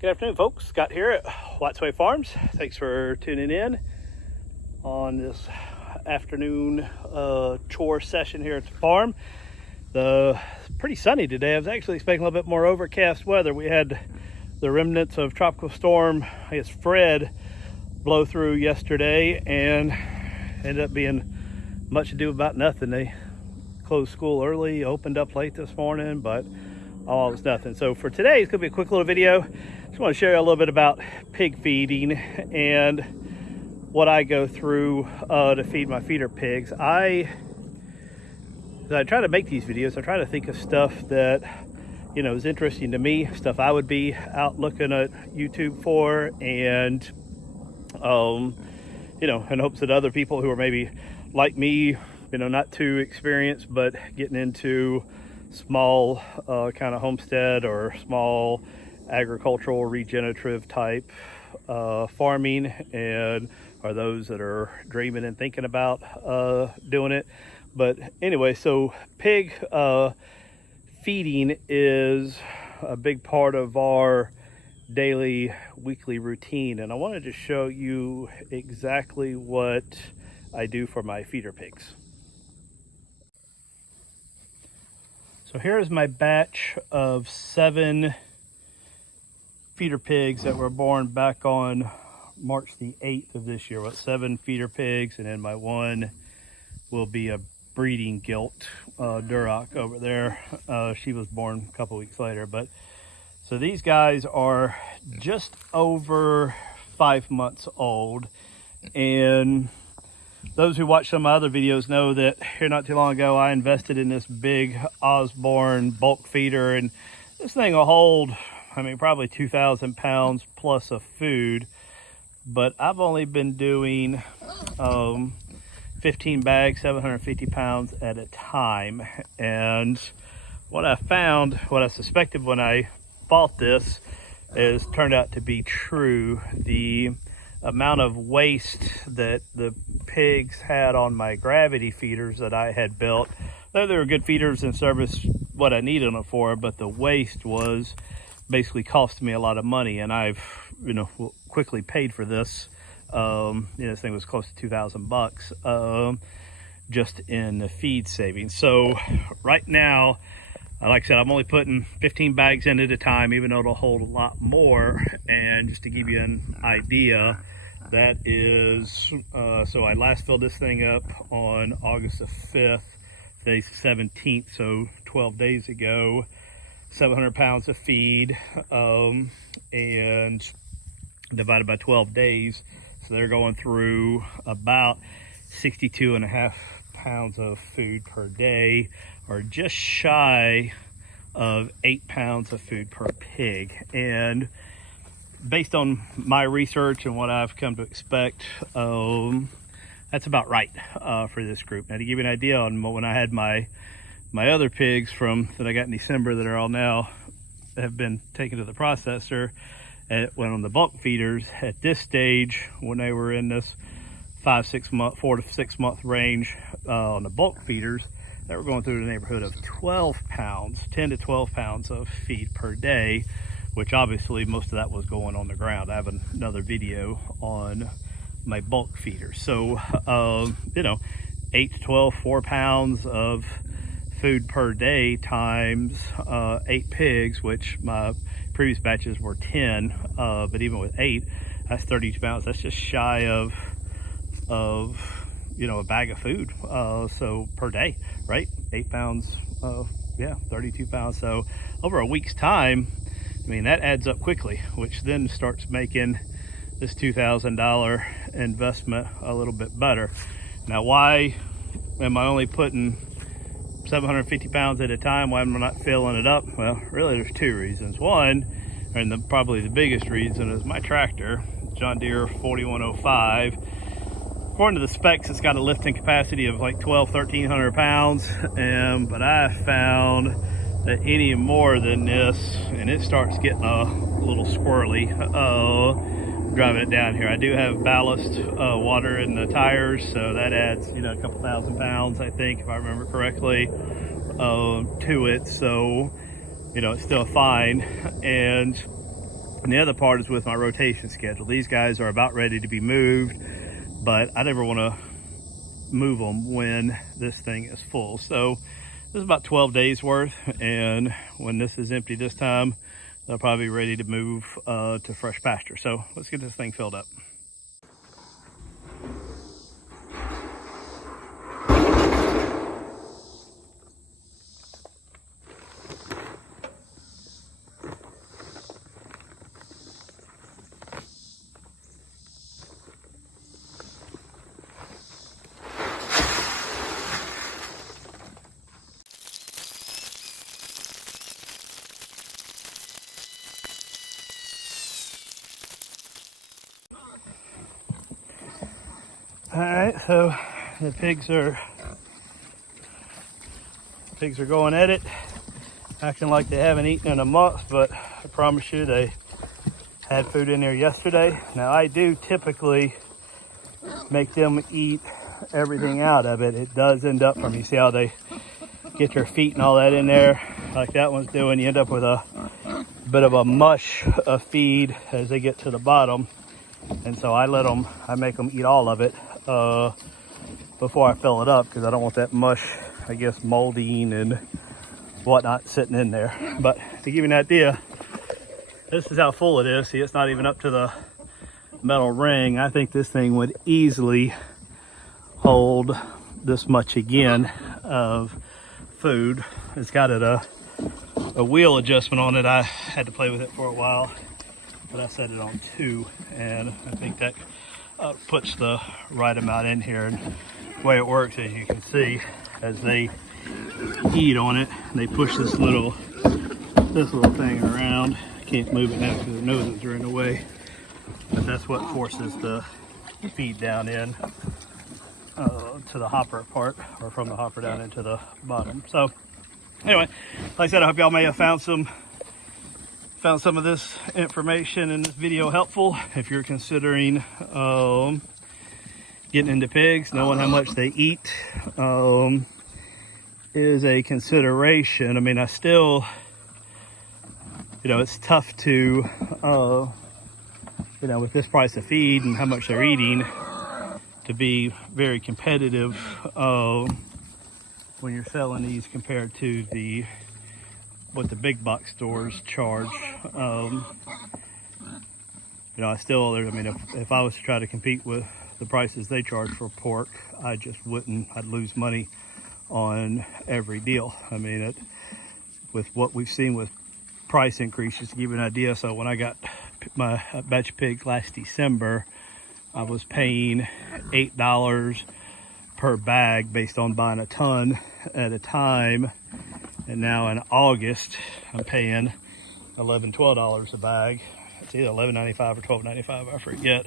Good afternoon, folks. Scott here at Watts Way Farms. Thanks for tuning in on this afternoon chore session here at the farm. It's pretty sunny today. I was actually expecting a little bit more overcast weather. We had the remnants of Tropical Storm, I guess Fred, blow through yesterday and ended up being much ado about nothing. They closed school early, opened up late this morning, but all was nothing. So for today, it's gonna be a quick little video. Just want to share a little bit about pig feeding and what I go through to feed my feeder pigs. As I try to make these videos, I try to think of stuff that, you know, is interesting to me, stuff I would be out looking at YouTube for, and you know, in hopes that other people who are maybe like me, you know, not too experienced, but getting into small kind of homestead or small agricultural regenerative type farming, and are those that are dreaming and thinking about doing it. But anyway, so pig feeding is a big part of our daily weekly routine, and I wanted to show you exactly what I do for my feeder pigs. So here's my batch of 7 feeder pigs that were born back on March the 8th of this year. With 7 feeder pigs, and then my one will be a breeding gilt Duroc over there. She was born a couple weeks later. But so these guys are just over 5 months old, and those who watch some of my other videos know that here not too long ago I invested in this big Osborne Bulk feeder, and this thing will hold, I mean, probably 2,000 pounds plus of food. But I've only been doing 15 bags, 750 pounds at a time. And what I found, what I suspected when I bought this, is turned out to be true. The amount of waste that the pigs had on my gravity feeders that I had built, though they were good feeders and service what I needed them for, but the waste was basically costing me a lot of money, and I've, you know, quickly paid for this. You know, this thing was close to 2,000 bucks just in the feed savings. So right now, like I said, I'm only putting 15 bags in at a time, even though it'll hold a lot more. And just to give you an idea, that is, so I last filled this thing up on August the 5th, today's the 17th, so 12 days ago, 700 pounds of feed, and divided by 12 days. So they're going through about 62.5 pounds of food per day, or just shy of 8 pounds of food per pig. And based on my research and what I've come to expect, that's about right for this group. Now, to give you an idea on when I had my other pigs that I got in December that are all now have been taken to the processor, went on the bulk feeders at this stage, when they were in this 4 to 6 month range on the bulk feeders, they were going through the neighborhood of 12 pounds, 10 to 12 pounds of feed per day, which obviously most of that was going on the ground. I have another video on my bulk feeders. So, you know, 8 to 12, 4 pounds of food per day times 8 pigs, which my previous batches were 10, but even with 8, that's 32 pounds. That's just shy of you know, a bag of food, so per day, right? 8 pounds, yeah, 32 pounds. So over a week's time, I mean, that adds up quickly, which then starts making this $2,000 investment a little bit better. Now, why am I only putting 750 pounds at a time? Why am I not filling it up? Well, really, there's 2 reasons. One, and probably the biggest reason, is my tractor, John Deere 4105. According to the specs, it's got a lifting capacity of like 1,300 pounds, but I found that any more than this, and it starts getting a little squirrely driving it down here. I do have ballast water in the tires, so that adds, you know, a couple thousand pounds, I think, if I remember correctly, to it. So, you know, it's still fine. And And the other part is with my rotation schedule. These guys are about ready to be moved, but I never want to move them when this thing is full. So this is about 12 days worth, and when this is empty this time, they'll probably be ready to move to fresh pasture. So let's get this thing filled up. All right, so the pigs are going at it, acting like they haven't eaten in a month, but I promise you they had food in there yesterday. Now I do typically make them eat everything out of it. It does end up from, you see how they get their feet and all that in there, like that one's doing. You end up with a bit of a mush of feed as they get to the bottom. And so I make them eat all of it before I fill it up, because I don't want that mush, I guess, molding and whatnot sitting in there. But to give you an idea, this is how full it is. See, it's not even up to the metal ring. I think this thing would easily hold this much again of food. It's got a wheel adjustment on it. I had to play with it for a while, but I set it on 2, and I think that puts the right amount in here. And the way it works, as you can see, as they eat on it, they push this little thing around. I can't move it now because their noses are in the way, but that's what forces the feed down in to the hopper part, or from the hopper down into the bottom. So anyway, like I said, I hope y'all may have found some of this information in this video helpful. If you're considering getting into pigs, knowing how much they eat is a consideration. I mean, I still, it's tough to, with this price of feed and how much they're eating, to be very competitive when you're selling these compared to what the big box stores charge. If I was to try to compete with the prices they charge for pork, I just wouldn't. I'd lose money on every deal. I mean, with what we've seen with price increases, to give you an idea. So when I got my batch of pigs last December, I was paying $8 per bag based on buying a ton at a time. And now in August, I'm paying $11, $12 a bag. It's either $11.95 or $12.95, I forget,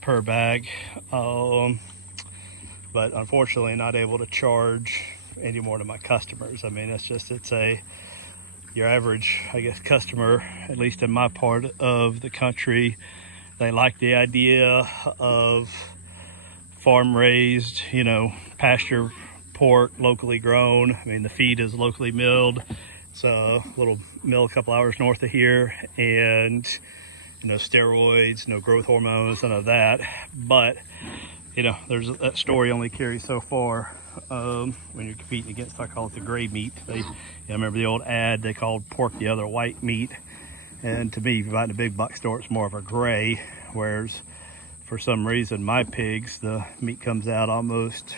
per bag. But unfortunately, not able to charge any more to my customers. I mean, it's your average, I guess, customer, at least in my part of the country, they like the idea of farm raised, pasture pork, locally grown. I mean, the feed is locally milled. It's a little mill a couple hours north of here, and no steroids, no growth hormones, none of that. But there's that story only carries so far when you're competing against, I call it the gray meat. I remember the old ad, they called pork the other white meat. And to me, if you buy in a big box store, it's more of a gray, whereas for some reason my pigs, the meat comes out almost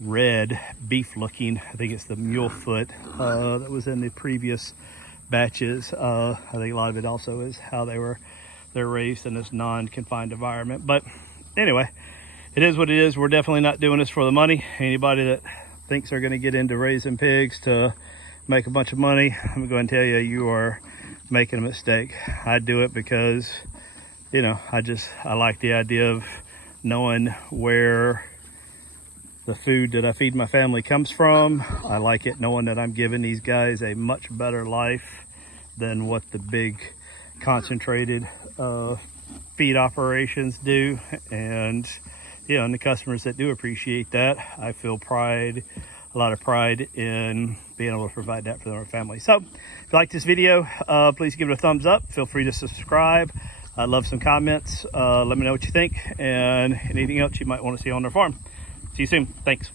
red, beef looking. I think it's the mule foot that was in the previous batches. I think a lot of it also is how they're raised in this non-confined environment. But anyway, it is what it is. We're definitely not doing this for the money. Anybody that thinks they're going to get into raising pigs to make a bunch of money, I'm going to tell you, you are making a mistake. I do it because I like the idea of knowing where the food that I feed my family comes from. I like it knowing that I'm giving these guys a much better life than what the big concentrated feed operations do. And and the customers that do appreciate that, I feel pride a a lot of pride in being able to provide that for their family. So if you like this video, please give it a thumbs up. Feel free to subscribe. I'd love some comments. Let me know what you think and anything else you might want to see on their farm. See you soon. Thanks.